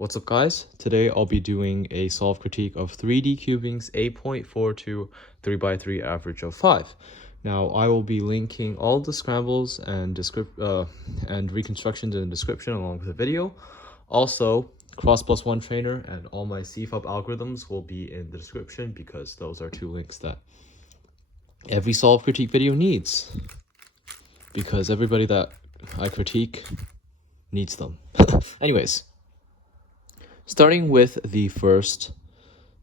What's up guys? Today I'll be doing a solve critique of 3DCubing's 8.42 3x3 average of 5. Now I will be linking all the scrambles and reconstructions in the description along with the video. Also, Cross+1 trainer and all my CFUB algorithms will be in the description because those are two links that every solve critique video needs. Because everybody that I critique needs them. Anyways. Starting with the first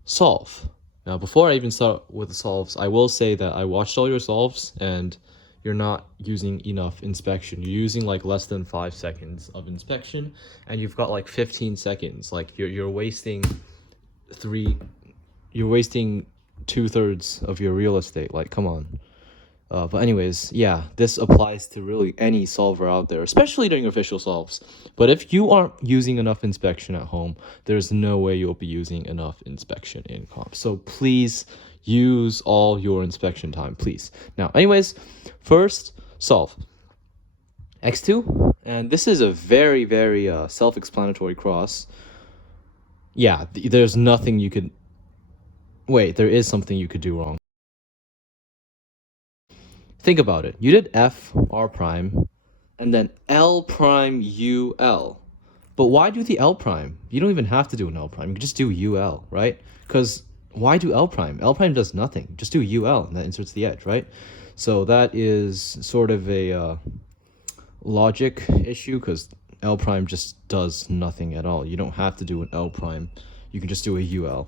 solve. Now, before I even start with the solves, I will say that I watched all your solves and you're not using enough inspection. You're using like less than 5 seconds of inspection and you've got like 15 seconds. Like you're wasting 2/3 of your real estate. Like, come on. But anyways, yeah, this applies to really any solver out there, especially during official solves. But if you aren't using enough inspection at home, there's no way you'll be using enough inspection in comp. So please use all your inspection time, please. Now, anyways, first solve. X2, and this is a very, very self-explanatory cross. Yeah, there's nothing you could... Wait, there is something you could do wrong. Think about it. You did F, R prime, and then L prime, UL. But why do the L prime? You don't even have to do an L prime. You can just do UL, right? Because why do L prime? L prime does nothing. Just do UL, and that inserts the edge, right? So that is sort of a logic issue, because L prime just does nothing at all. You don't have to do an L prime. You can just do a UL.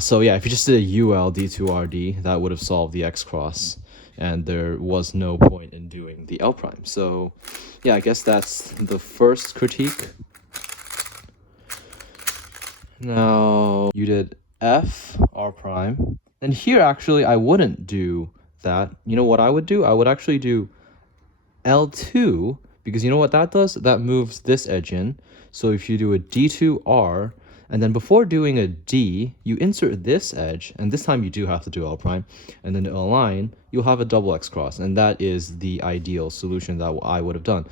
So yeah, if you just did a UL D2RD, that would have solved the X cross. And there was no point in doing the L prime. So yeah, I guess that's the first critique. Now you did F, R prime. And here actually I wouldn't do that. You know what I would do? I would actually do L2, because you know what that does? That moves this edge in. So if you do a D2R, and then before doing a D, you insert this edge, and this time you do have to do L prime, and then to align, you'll have a double X cross, and that is the ideal solution that I would have done.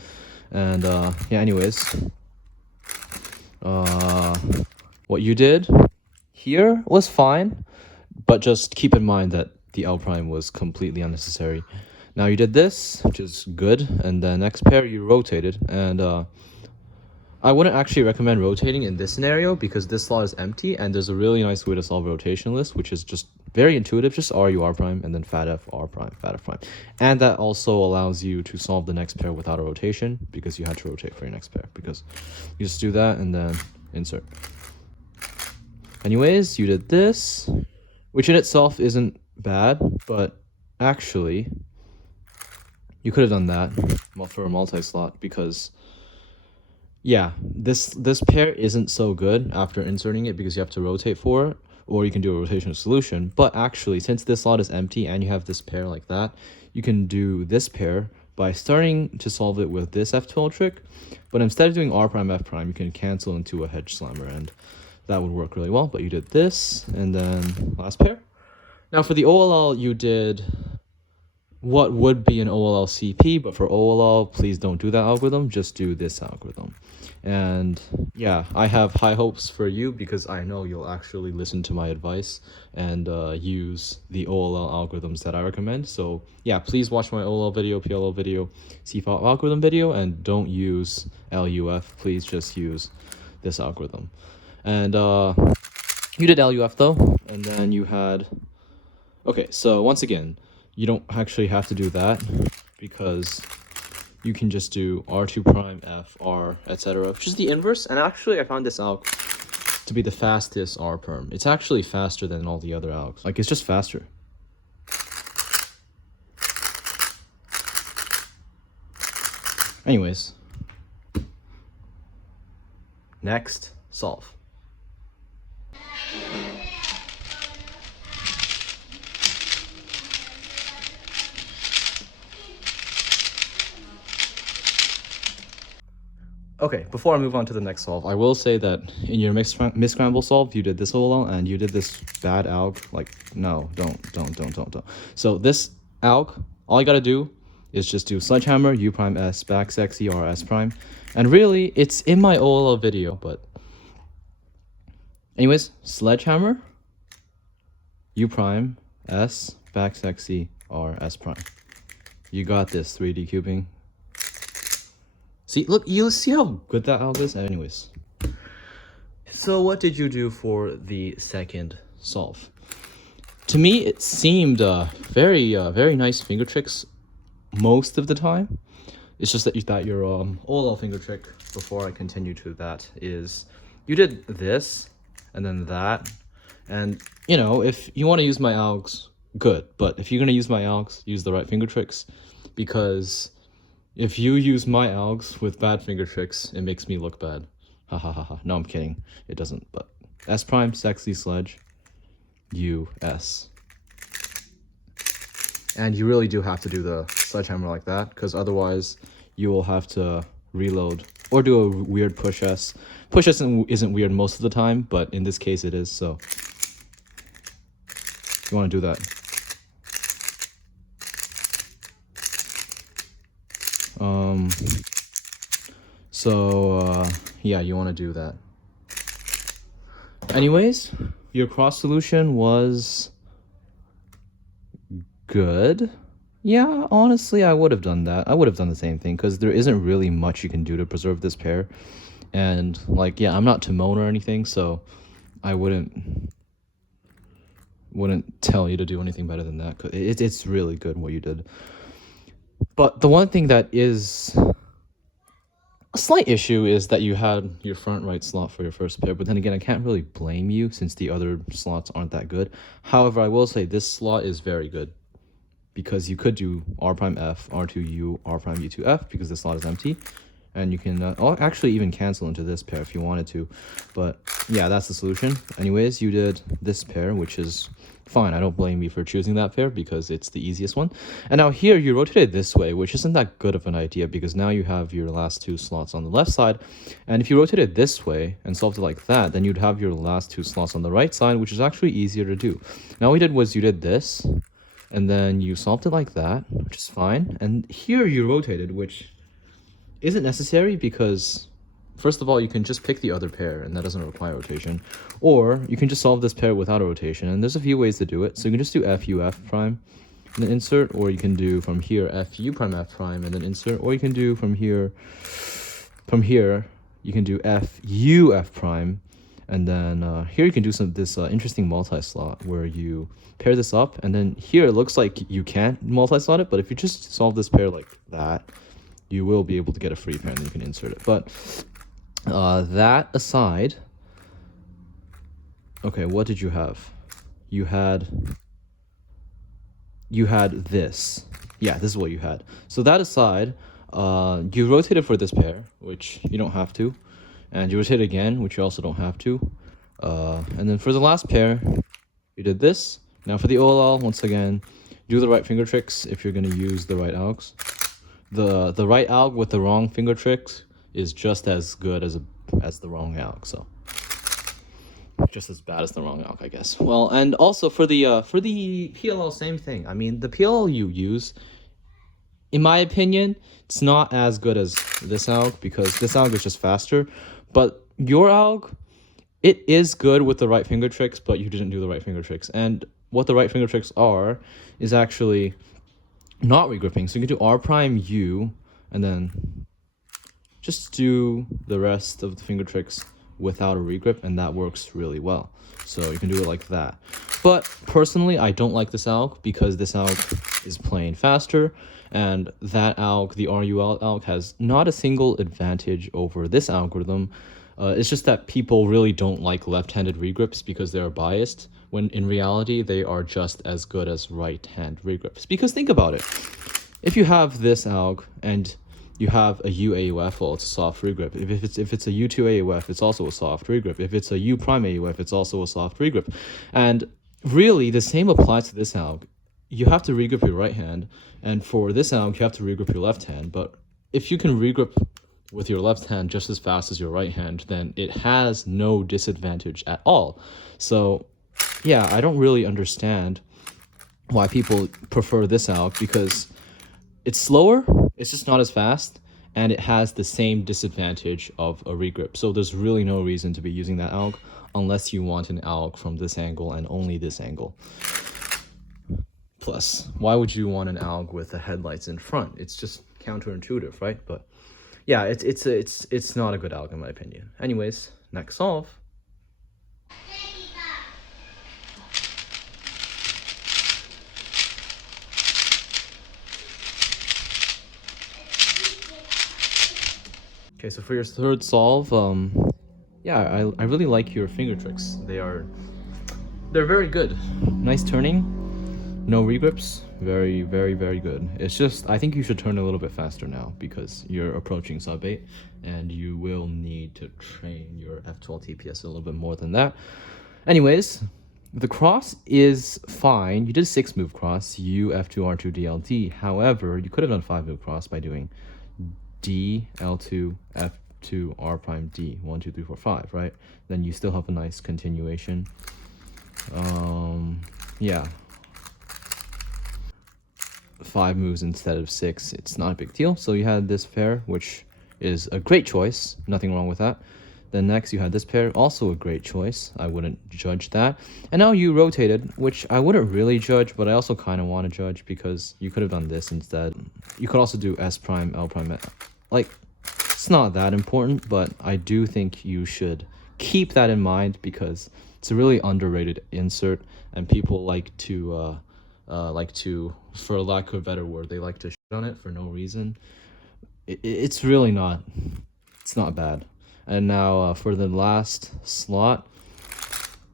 And yeah, anyways, what you did here was fine, but just keep in mind that the L prime was completely unnecessary. Now you did this, which is good, and then next pair you rotated, and I wouldn't actually recommend rotating in this scenario because this slot is empty, and there's a really nice way to solve a rotation list, which is just very intuitive. Just RU R prime and then fat F R prime, fat F prime. And that also allows you to solve the next pair without a rotation because you had to rotate for your next pair, because you just do that and then insert. Anyways, you did this, which in itself isn't bad, but actually you could have done that for a multi-slot, because yeah, this pair isn't so good after inserting it because you have to rotate for it, or you can do a rotational solution. But actually, since this slot is empty and you have this pair like that, you can do this pair by starting to solve it with this F12 trick. But instead of doing R prime, F prime, you can cancel into a hedge slammer, and that would work really well. But you did this, and then last pair. Now for the OLL, you did what would be an OLL CP, but for OLL, please don't do that algorithm, just do this algorithm. And yeah, I have high hopes for you because I know you'll actually listen to my advice and use the OLL algorithms that I recommend. So yeah, please watch my OLL video, PLL video, CFOP algorithm video, and don't use LUF. Please just use this algorithm. And you did LUF though, and then you had... Okay, so once again, you don't actually have to do that because you can just do R2 prime, F, R, etc., which is the inverse. And actually, I found this alg to be the fastest R perm. It's actually faster than all the other algs. Like, it's just faster. Anyways, next solve. Okay, before I move on to the next solve, I will say that in your misscramble solve, you did this OLL and you did this bad alg. Like, no, don't. So this alg, all you gotta do is just do sledgehammer, U prime S, back sexy, or S prime. And really, it's in my OLL video, but Anyways, sledgehammer, U prime, S, back sexy, R, S prime. You got this, 3D cubing. See, look, you see how good that alg is? Anyways. So what did you do for the second solve? To me, it seemed very nice finger tricks most of the time. It's just that your overall finger trick, before I continue to that, is you did this and then that. And, you know, if you want to use my algs, good. But if you're going to use my algs, use the right finger tricks. Because if you use my algs with bad finger tricks, it makes me look bad. Ha ha ha ha. No, I'm kidding. It doesn't. But S prime, sexy, sledge, U, S. And you really do have to do the sledgehammer like that, because otherwise you will have to reload or do a weird push S. Push S isn't weird most of the time, but in this case it is, so you want to do that. Yeah, you want to do that. Anyways, your cross solution was good. Yeah, honestly, I would have done that. I would have done the same thing, because there isn't really much you can do to preserve this pair. And, like, yeah, I'm not Timon or anything, so I wouldn't tell you to do anything better than that, because it's really good what you did. But the one thing that is a slight issue is that you had your front right slot for your first pair, but then again, I can't really blame you since the other slots aren't that good. However, I will say this slot is very good, because you could do R prime F, R2U, R prime U2 F, because this slot is empty. And you can actually even cancel into this pair if you wanted to. But yeah, that's the solution. Anyways, you did this pair, which is fine. I don't blame you for choosing that pair, because it's the easiest one. And now here, you rotate it this way, which isn't that good of an idea, because now you have your last two slots on the left side. And if you rotate it this way and solved it like that, then you'd have your last two slots on the right side, which is actually easier to do. Now what we did was you did this, and then you solved it like that, which is fine. And here you rotated, which isn't necessary, because first of all, you can just pick the other pair and that doesn't require rotation, or you can just solve this pair without a rotation, and there's a few ways to do it. So you can just do FU F prime and then insert, or you can do from here FU prime F prime and then insert, or you can do from here you can do FU F prime, and then here you can do this interesting multi-slot where you pair this up, and then here it looks like you can't multi-slot it, but if you just solve this pair like that, you will be able to get a free pair and then you can insert it. But that aside, okay, what did you have? You had this. Yeah, this is what you had. So that aside, you rotated for this pair, which you don't have to, and you rotate again, which you also don't have to. And then for the last pair, you did this. Now for the OLL, once again, do the right finger tricks if you're going to use the right algs. The right alg with the wrong finger tricks is just as good as the wrong alg, so just as bad as the wrong alg, I guess. Well, and also for the PLL, same thing. I mean, the PLL you use, in my opinion, it's not as good as this alg, because this alg is just faster. But your alg, it is good with the right finger tricks, but you didn't do the right finger tricks. And what the right finger tricks are is actually not regripping. So you can do R prime U and then just do the rest of the finger tricks without a regrip, and that works really well. So you can do it like that. But personally, I don't like this alg, because this alg is playing faster, and that alg, the RUL alg, has not a single advantage over this algorithm. It's just that people really don't like left-handed regrips because they're biased, when in reality they are just as good as right-hand regrips. Because think about it. If you have this alg and you have a U AUF, well, it's a soft regrip. If it's a U2 AUF, it's also a soft regrip. If it's a U prime AUF, it's also a soft regrip. And really, the same applies to this alg. You have to regrip your right hand, and for this alg, you have to regrip your left hand. But if you can regrip with your left hand just as fast as your right hand, then it has no disadvantage at all. So yeah, I don't really understand why people prefer this alg, because it's slower, it's just not as fast, and it has the same disadvantage of a regrip. So there's really no reason to be using that alg unless you want an alg from this angle and only this angle. Plus, why would you want an alg with the headlights in front? It's just counterintuitive, right? But yeah, it's not a good alg in my opinion. Anyways, next solve. Okay, so for your third solve, yeah, I really like your finger tricks. They're very good. Nice turning, no regrips. Very, very, very good. It's just, I think you should turn a little bit faster now because you're approaching sub 8 and you will need to train your F12 TPS a little bit more than that. Anyways, the cross is fine. You did 6 move cross, U, F2, R2, DLD. However, you could have done 5 move cross by doing D, L2, F2, R prime, D, 1, 2, 3, 4, 5, right? Then you still have a nice continuation. Yeah. 5 moves instead of 6, it's not a big deal. So you had this pair, which is a great choice. Nothing wrong with that. Then next you had this pair, also a great choice. I wouldn't judge that. And now you rotated, which I wouldn't really judge, but I also kind of want to judge because you could have done this instead. You could also do S prime, L prime. Like, it's not that important, but I do think you should keep that in mind because it's a really underrated insert and people like to, for lack of a better word, they like to shit on it for no reason. It's really not, it's not bad. And now for the last slot,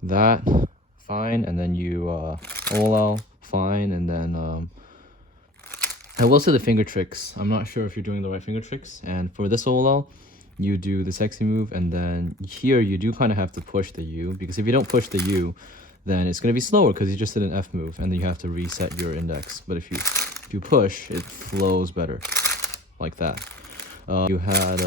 that, fine, and then you OLL, fine, and then I will say the finger tricks. I'm not sure if you're doing the right finger tricks. And for this OLL, you do the sexy move, and then here you do kind of have to push the U, because if you don't push the U, then it's going to be slower because you just did an F move, and then you have to reset your index. But if you push, it flows better, like that. You had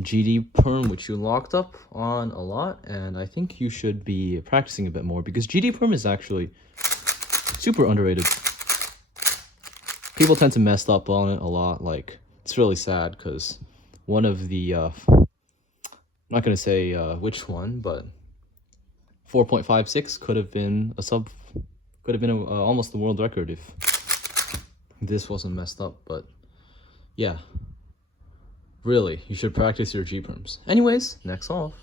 GD perm, which you locked up on a lot, and I think you should be practicing a bit more because GD perm is actually super underrated. People tend to mess up on it a lot. Like, it's really sad because one of the I'm not gonna say which one, but 4.56 could have been almost the world record if this wasn't messed up. But yeah, really, you should practice your G perms. Anyways, next solve.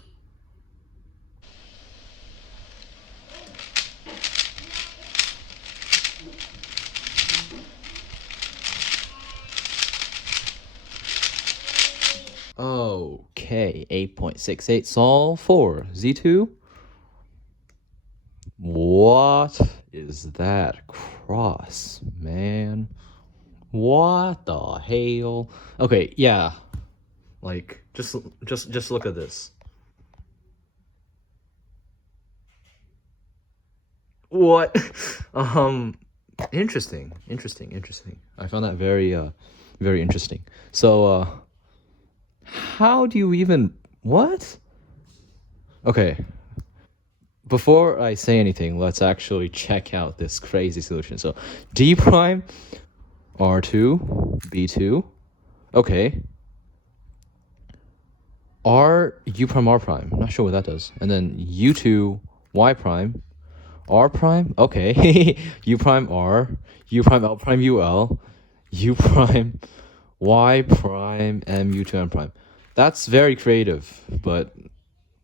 Okay, 8.68 solve for Z2. What is that cross, man? What the hell? Okay, yeah. Like, just look at this. What? Interesting. I found that very interesting. So, how do you even, what? Okay. Before I say anything, let's actually check out this crazy solution. So, D prime, R2, B2. Okay. U prime, R prime. I'm not sure what that does. And then U2, Y prime, R prime. Okay. U prime, R, U prime, L prime, UL, U prime, Y prime, M, U2, M prime. That's very creative, but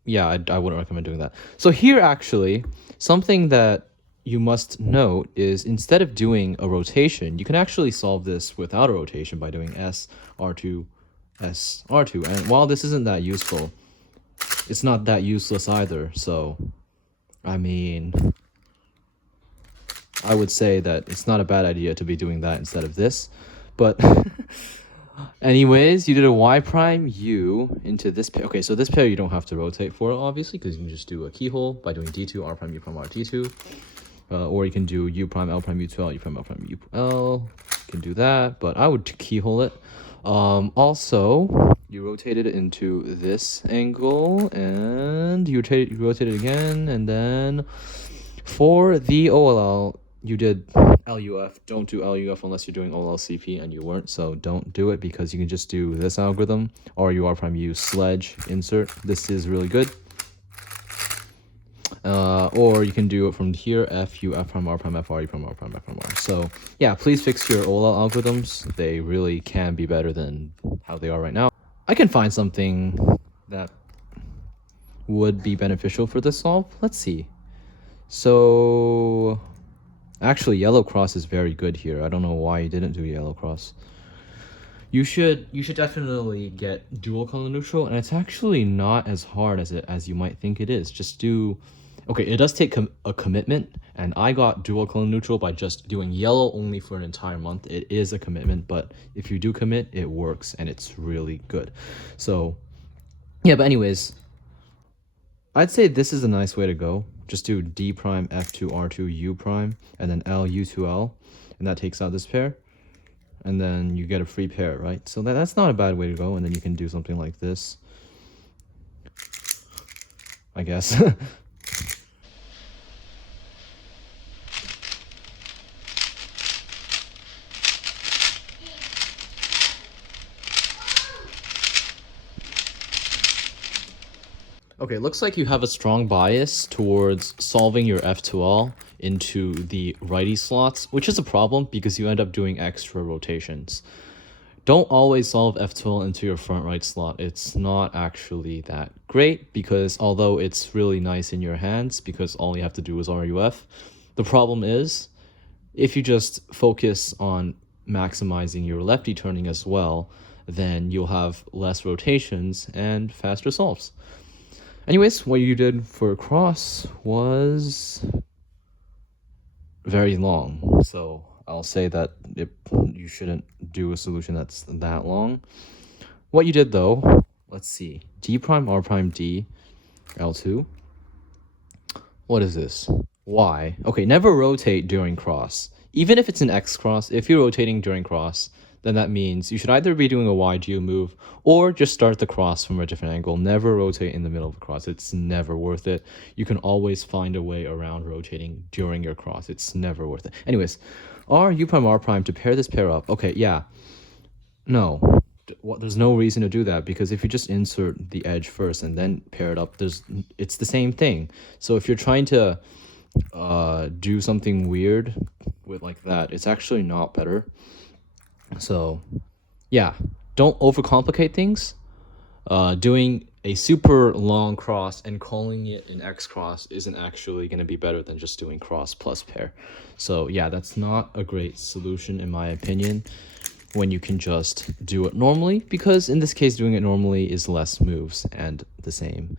yeah, I wouldn't recommend doing that. So here, actually, something that you must note is instead of doing a rotation, you can actually solve this without a rotation by doing S, R2, S, R2. And while this isn't that useful, it's not that useless either. So, I mean, I would say that it's not a bad idea to be doing that instead of this. But anyways, you did a Y prime U into this pair. Okay, so this pair you don't have to rotate for, obviously, because you can just do a keyhole by doing D2, R prime, U prime, R, D2. Or you can do U prime, L prime, U2L, U prime, L prime, U-L. You can do that, but I would keyhole it. Also, you rotate it into this angle, and you rotate it again, and then for the OLL, you did LUF. Don't do LUF unless you're doing OLCP, and you weren't, so don't do it, because you can just do this algorithm, or UR prime U sledge insert. This is really good. Or you can do it from here, F, U, F prime, R prime, F, R, U prime, R prime, F prime, R. So yeah, please fix your OLL algorithms. They really can be better than how they are right now. I can find something that would be beneficial for this solve. Let's see. So actually, yellow cross is very good here. I don't know why you didn't do yellow cross. You should definitely get dual color neutral, and it's actually not as hard as you might think it is. Just do, okay, it does take a commitment, and I got dual color neutral by just doing yellow only for an entire month. It is a commitment, but if you do commit, it works, and it's really good. So yeah, but anyways, I'd say this is a nice way to go. Just do D prime, F2, R2, U prime, and then L, U2, L, and that takes out this pair. And then you get a free pair, right? So that's not a bad way to go. And then you can do something like this, I guess. Okay, looks like you have a strong bias towards solving your F2L into the righty slots, which is a problem because you end up doing extra rotations. Don't always solve F2L into your front right slot. It's not actually that great, because although it's really nice in your hands because all you have to do is RUF, the problem is if you just focus on maximizing your lefty turning as well, then you'll have less rotations and faster solves. Anyways, what you did for cross was very long, so I'll say that you shouldn't do a solution that's that long. What you did though, let's see, D prime, R prime, D, L2. What is this? Y. Okay, never rotate during cross. Even if it's an X cross, if you're rotating during cross, then that means you should either be doing a YGU move or just start the cross from a different angle. Never rotate in the middle of the cross. It's never worth it. You can always find a way around rotating during your cross. It's never worth it. Anyways, R, U prime, R prime to pair this pair up. Okay, yeah. No. There's no reason to do that, because if you just insert the edge first and then pair it up, it's the same thing. So if you're trying to do something weird with like that, it's actually not better. So yeah, don't overcomplicate things. Doing a super long cross and calling it an X cross isn't actually going to be better than just doing cross plus pair. So yeah, that's not a great solution in my opinion when you can just do it normally, because in this case doing it normally is less moves and the same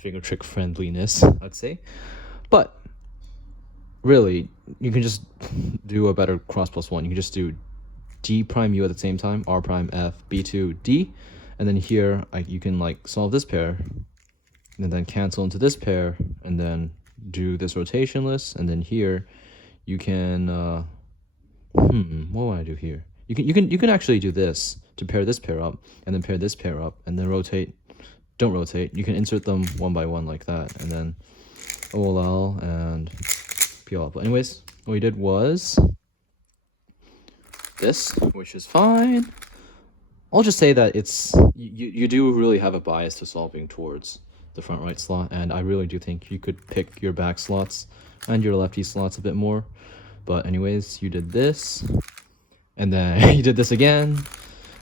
finger trick friendliness, I'd say. But really, you can just do a better cross plus one. You can just do D prime U at the same time, R prime F, B2, D, and then here you can like solve this pair, and then cancel into this pair, and then do this rotationless, and then here you can what would I do here? You can actually do this to pair this pair up, and then pair this pair up, and then rotate. Don't rotate. You can insert them one by one like that, and then OLL and PL. But anyways, what we did was this, which is fine. I'll just say that it's you do really have a bias to solving towards the front right slot, and I really do think you could pick your back slots and your lefty slots a bit more. But anyways, you did this, and then you did this again,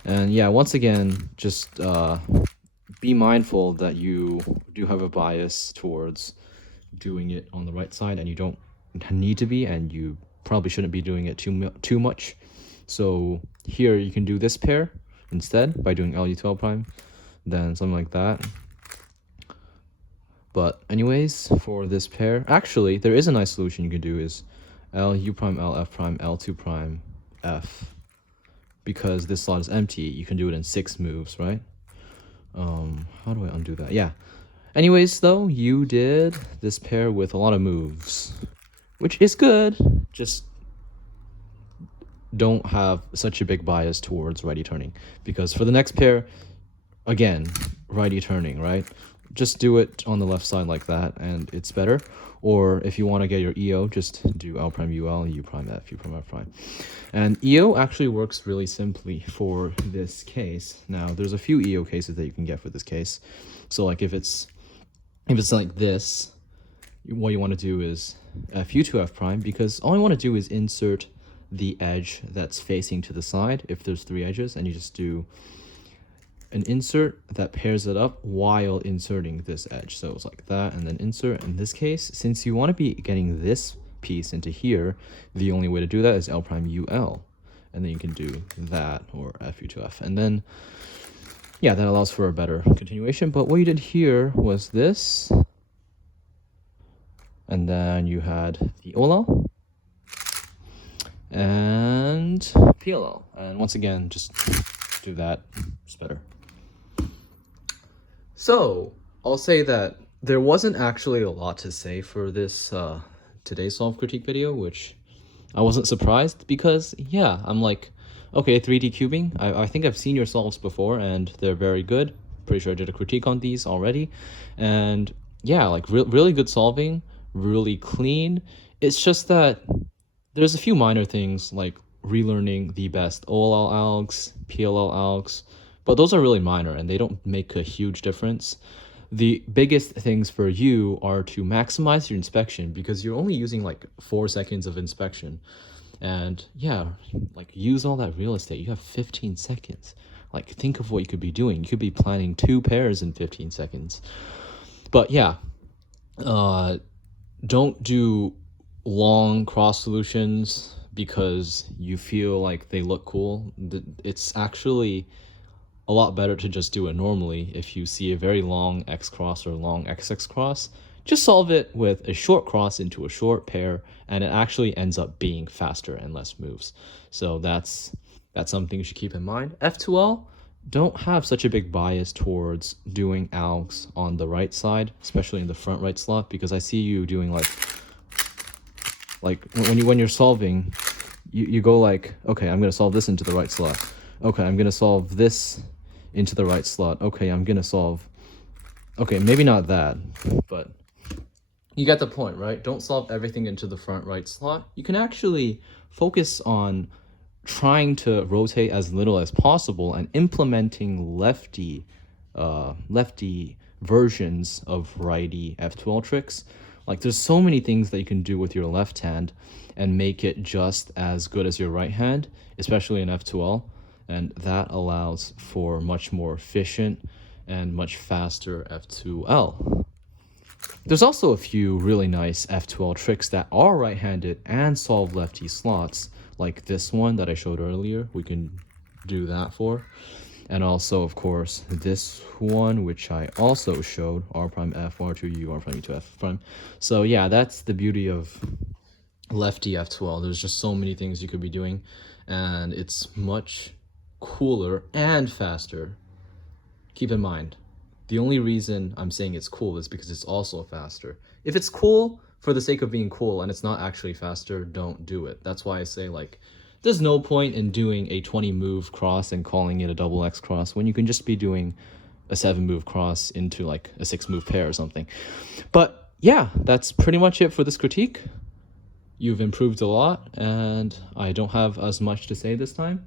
and yeah, once again, just be mindful that you do have a bias towards doing it on the right side, and you don't need to be, and you probably shouldn't be doing it too much. So here you can do this pair instead by doing LU12 prime, then something like that. But anyways, for this pair, actually there is a nice solution you can do, is LU prime, L, F prime, L2 prime, F. Because this slot is empty, you can do it in 6 moves, right? How do I undo that? Yeah. Anyways, though, you did this pair with a lot of moves, which is good. Just don't have such a big bias towards righty turning, because for the next pair, again, righty turning, right? just do it on the left side like that, and it's better. Or if you want to get your EO, just do L prime UL, U prime F, U prime F prime. And EO actually works really simply for this case. Now, there's a few EO cases that you can get for this case. So like if it's like this, what you want to do is FU to F prime, because all you want to do is insert the edge that's facing to the side if there's 3 edges, and you just do an insert that pairs it up while inserting this edge. So it's like that, and then insert. In this case, since you want to be getting this piece into here, the only way to do that is L prime UL, and then you can do that, or FU to F, and then yeah, that allows for a better continuation. But what you did here was this, and then you had the OLL and PLL, and once again, just do that. It's better. So I'll say that there wasn't actually a lot to say for this today's solve critique video, which I wasn't surprised, because yeah, I'm like, okay, 3D cubing, I think I've seen your solves before and they're very good. Pretty sure I did a critique on these already, and yeah, like really good solving, really clean. It's just that there's a few minor things like relearning the best OLL algs, PLL algs, but those are really minor and they don't make a huge difference. The biggest things for you are to maximize your inspection, because you're only using like 4 seconds of inspection. And yeah, like use all that real estate. You have 15 seconds. Like think of what you could be doing. You could be planning 2 pairs in 15 seconds. But yeah, don't do long cross solutions because you feel like they look cool. It's actually a lot better to just do it normally. If you see a very long X cross or long XX cross, just solve it with a short cross into a short pair, and it actually ends up being faster and less moves. So that's something you should keep in mind. F2L, don't have such a big bias towards doing algs on the right side, especially in the front right slot, because I see you doing like when you're solving, you go like, okay, I'm gonna solve this into the right slot. Okay, I'm gonna solve this into the right slot. Okay, I'm gonna solve, okay, maybe not that, but you get the point, right? Don't solve everything into the front right slot. You can actually focus on trying to rotate as little as possible and implementing lefty versions of righty F2L tricks. Like there's so many things that you can do with your left hand and make it just as good as your right hand, especially in F2L. And that allows for much more efficient and much faster F2L. There's also a few really nice F2L tricks that are right-handed and solve lefty slots, like this one that I showed earlier. We can do that for. And also, of course, this one, which I also showed, R prime F, R2 U, R prime U to F prime. So yeah, that's the beauty of lefty F2L. There's just so many things you could be doing, and it's much cooler and faster. Keep in mind, the only reason I'm saying it's cool is because it's also faster. If it's cool for the sake of being cool and it's not actually faster, don't do it. That's why I say, like, there's no point in doing a 20 move cross and calling it a double X cross when you can just be doing a 7 move cross into like a 6 move pair or something. But yeah, that's pretty much it for this critique. You've improved a lot, and I don't have as much to say this time.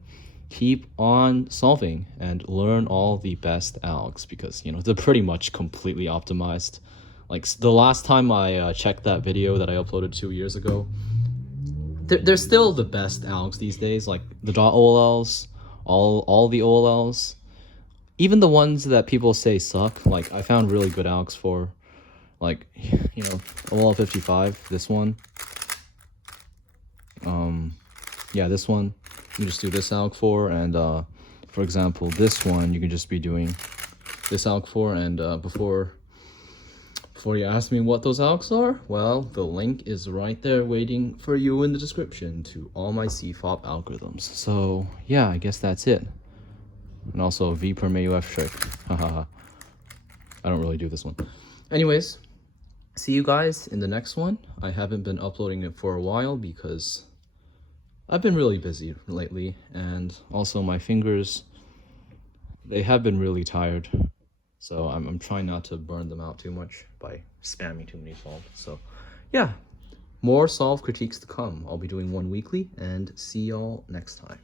Keep on solving and learn all the best algs, because, you know, they're pretty much completely optimized. Like the last time I checked that video that I uploaded 2 years ago, they're still the best algs these days. Like the .olls, all the olls, even the ones that people say suck. Like I found really good algs for, like, you know, OL 55, this one. Yeah, this one you just do this alg for, and for example, this one you can just be doing this alg for. And before you ask me what those algs are, well, the link is right there waiting for you in the description to all my CFOP algorithms. So yeah, I guess that's it. And also V per MAUF trick. Haha. I don't really do this one. Anyways, see you guys in the next one. I haven't been uploading it for a while because I've been really busy lately, and also my fingers, they have been really tired. So I'm trying not to burn them out too much by spamming too many solved. So yeah, more solve critiques to come. I'll be doing one weekly, and see y'all next time.